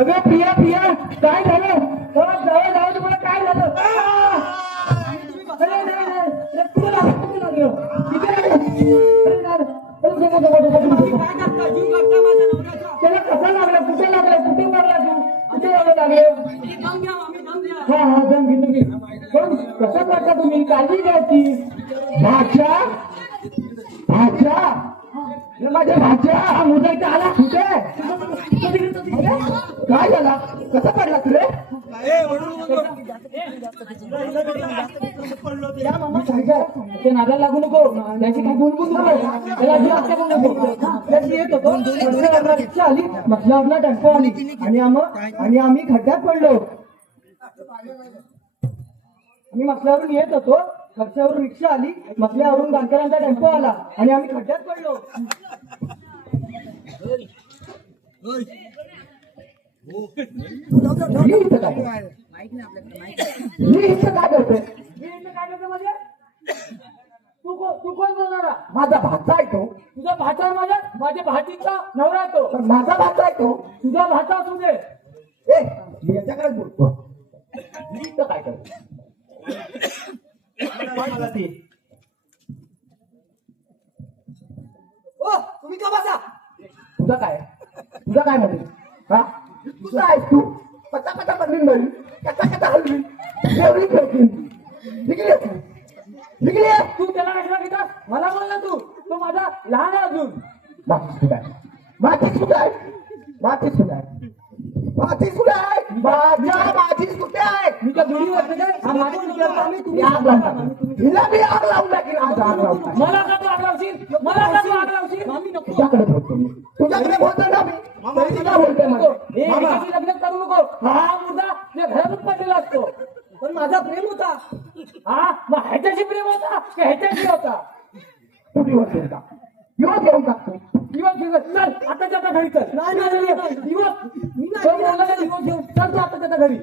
अगं प्रिया प्रिया काय झालं? हो, जाऊ जाऊ तुम्हाला काय झालं. त्याला कसा लागला? कुठे हा हा दम घे दम घे पण कसं करता तुम्ही? काळजी घ्यायची. भाच्या हे माझ्या भाच्या हा मुद्दा इथे आला. कुठे काय झाला? कसा पडला तुले? ते नादाला लागू नको त्याची काही बोलबोल नको त्याला अजिबात हत्या करू नको त्याची येत होतो रिक्षा आली म्हटलं आपला टेम्पो आली आणि आम आणि आम्ही खड्ड्यात पडलो आम्ही मसल्यावरून येत होतो रस्त्यावरून रिक्षा आली मसल्यावरून बांधकरांचा टेम्पो आला आणि आम्ही खड्ड्यात पडलो इथं काय मी इथं काय करतोय? मी काय करतोय म्हणजे? तू कोण तू कोण बोलणारा? माझा भाचा आहे तो. तुझा भाचा आहे माझ्या? माझ्या भाचीचा नवरा आहे तो. माझा भाचा आहे तो? तुझा भाचा असू दे. ए मी याच्याकडे बोलतो. मी इथं काय करतो मला ती ओ तुम्ही का बसा? तुझा काय? तुझा काय म्हणते हा? तुझा आहेस तू. पटा पटा बंदीन बरी कसा कसा हलवी एवढी ठेवतील निघली तू निघली. तू त्याला कशाला घेतास मला बोल ना तू. तो माझा लहान आहे अजून. माती सुद्धा आहे. माती सुद्धा आहे. माती सुद्धा आहे. माती सुद्धा आहे. माझ्या माझी सुद्धा आहे. मी त्या आग मी आग आज लावता. मला का तू आग लावशील? मला का तू आग लावशील? आम्ही नको. तुझ्याकडे बोलतो मी. तुझ्याकडे बोलतो ना मी. तरी तुला बोलतोय मला. एकाशी लग्न करू नको. हा? मुद्दा घरातच पडलेला असतो. पण माझा प्रेम होता. ह्याच्याशी प्रेम होता की ह्याच्याशी होता? तू दिवस घेऊन टाक दिवस घेऊन टाकतो दिवस घेऊन चल आता घरी चल. नाही नाही नाही, दिवस मी नाही दिवस घेऊन. चल तू आता घरी.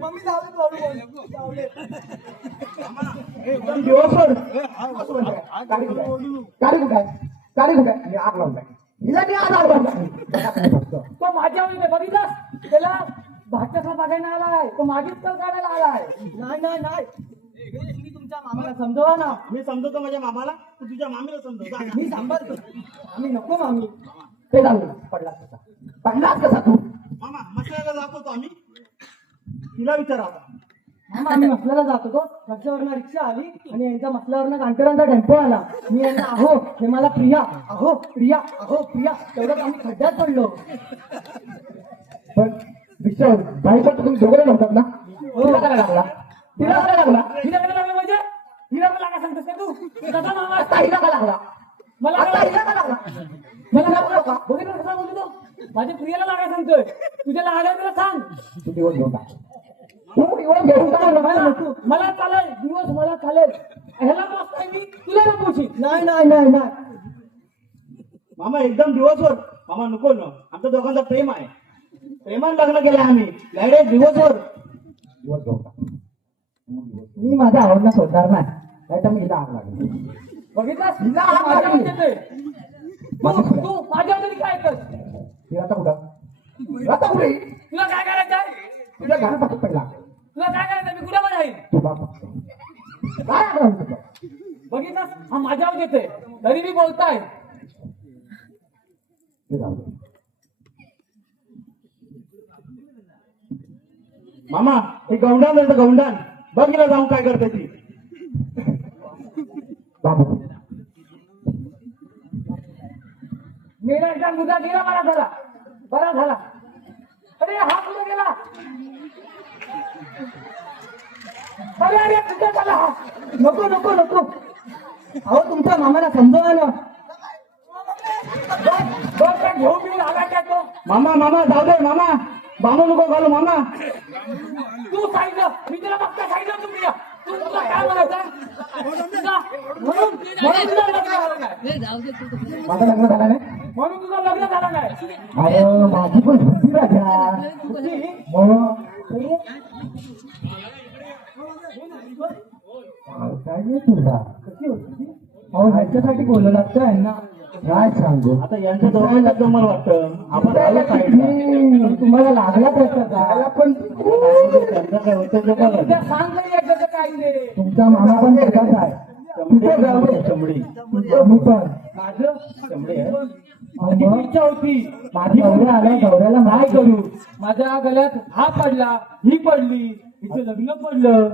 गाडी कुठे आहे? गाडी कुठे आहे? गाडी कुठे आहे? मी आग टाकेन. हिला मी आग. तो माझ्या वळीने बघितलास? त्याला भाच्याचा बघायला आलाय. तो माझीच तर काढायला आलाय. नाही नाही नाही. तुमच्या मामाला समजवा ना. मी समजवतो माझ्या मामाला तू तुझ्या मामीला समजव. मी सांभाळतो. आम्ही नको मामी. ते जाऊ पडला कसा? पडलास कसा तू? मामा मसाल्याला दाखवतो आम्ही. तिला विचारा. आता. मामा आम्ही मसल्याला जात होतो रस्त्यावरनं रिक्षा आली आणि यांच्या मसल्यावरनं गांधीरांचा टेम्पो आला. मी यांना अहो हे मला प्रिया. अहो प्रिया. अहो प्रिया. तेवढ्यात आम्ही खड्ड्यात पडलो. पण रिक्षा बाईक तुम्ही दोघं नव्हतात ना? तिला काय लागला. तिला काय लागला. तिला काय लागला म्हणजे तिला काय लागा सांगतोस का तू कसा मामा आता हिला का लागला? मला आता हिला का लागला? मला लागला. का बघितलं कसा बोलतो तो? माझ्या प्रियाला लागा सांगतोय. तुझ्या लागल्या त्याला सांग. तू दिवस घेऊन टाक तू दिवस घेऊन टाक मला चालेल. दिवस मला चालेल. ह्याला मस्त आहे मी. तुला नको नाही नाही नाही नाही. मामा एकदम दिवसभर मामा नको न. आमच्या दोघांचा प्रेम आहे. प्रेमाने लग्न केलं आम्ही. डायरेक्ट दिवसभर दिवस घेऊन टाक मी माझ्या आवडला सोडणार नाही. नाही तर मी हिला आग लागली. बघितलास हिला लागली. तू तू माझ्या काय कर ती आता कुठं? आता कुठे? तुला काय करायचं आहे? तुझ्या पडला तुला काय करायचं मी कुठं राहील तू बाप काय आग तुला बघितलास? हा माझ्यावर येतोय. तरी मी बोलताय. ते जाऊ दे. मामा हे गौंडान गौंडान. बघ हिला जाऊन काय करते ती. बाबू मेरा एकदा मुद्दा गेला बरा झाला बरा झाला। अरे हा कुठे गेला अरे अरे कुठे झाला। हा नको नको नको। अहो तुमच्या मामाला समजवा ना। काय घेऊन घेऊन आला काय तो? मामा मामा जाऊ दे मामा। बांबू नको घालू मामा। तू सांगितलं मी तुला बघता सांगितलं तुम्ही तू तुला काय म्हणायचं? म्हणून म्हणून लग्न झालं नाही. माझं लग्न झालं नाही म्हणून तुझं लग्न झालं नाही अरे माझी पण होती राजा मग तुला कशी होती अहो ह्याच्यासाठी बोललं लागतं आहे ना काय सांगू? आता यांच्या दोघांना जमल वाटतं आपण आलो साईडला हम्म, तुम्हाला लागला पण त्यांचं काय होतं ते बघा. तुमचा मामा पण तसाच आहे. कुठे जाऊ? चमडी. मी पण. माझं? चमडी आहे. माझी मग? इच्छा होती. माझी नवरा आला नवऱ्याला करू. माझ्या गळ्यात हा पडला ही पडली. लग्न पडलं.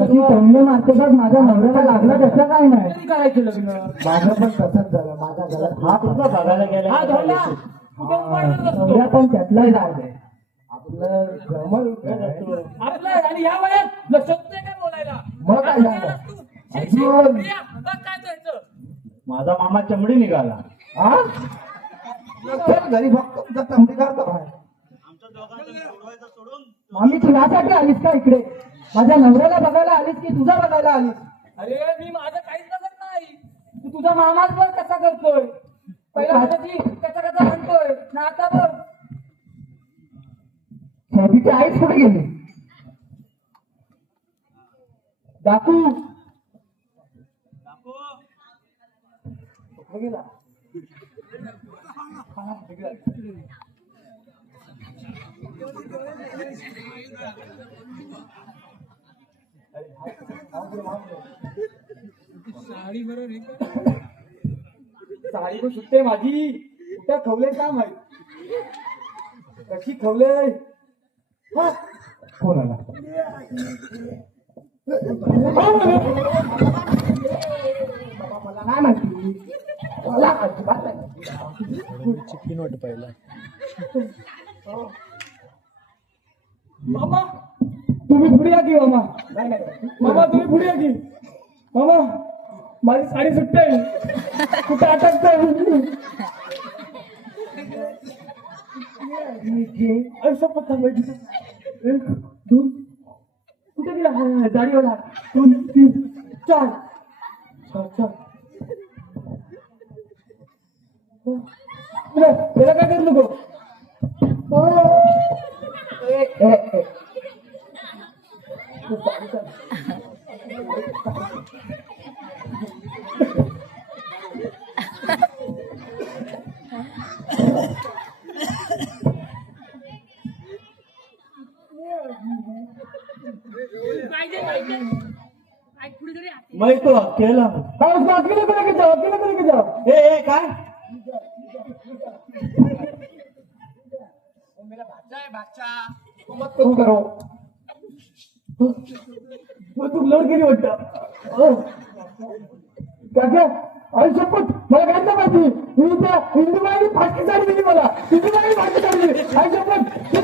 तशी माझ्या नवऱ्याला लागला त्याचं काय नाही? करायचं लग्न? माझं पण तसंच झालं. माझ्या घरात हा बघायला गेला हा धोंडा कुठे पडत नवऱ्या असतो पण त्यातलाच आहे. आपलं जमल काय? आपलं आणि ह्या वयात लक्षात नाही काय बोलायला? मग काय झालं? काय तू? शी, शी, अजून? प्रिया, बघ काय जायचं माझा मामा चमडी निघाला. हा? घरी फक्त तुझा तंबी करतो बाहेर. मामी तू यासाठी आलीस का इकडे? माझ्या नवऱ्याला बघायला आलीस की तुझा बघायला आलीस? अरे मी माझं काहीच बघत नाही. तू तुझा मामाच बघ कसा करतोय. पहिला कसा कसा म्हणतोय. ना आता बघ. छोटीची आईच कुठे गेली? दाखू कुठे गेला? साडी बरोबर साडी पण सुट्टे माझी. कुठं खवले का माहीत? कशी खवले कोण आला. मला नाही. माहिती मला अजिबात नाही. मामा तुम्ही पुढे या की मामा? नाही, नाही. मामा तुम्ही पुढे या की? मामा माझी साडी सुटते कुठे अटकते कुठे गेला जाडीवाला दोन तीन चार चार चार. त्याला काय करू नको? ए, ए, ए. मैं तो अकेला हाँ, उसको अकेले लेके जाओ अकेले को लेके जाओ ए ए काय मत तुम करो। मग तू लोड केली वाटतं काका आई शपथ मला काय नाही माहिती. मी त्या हिंदू बाई फाटकी साडी दिली मला. हिंदू बाई फाटकी साडी दिली आई शपथ ते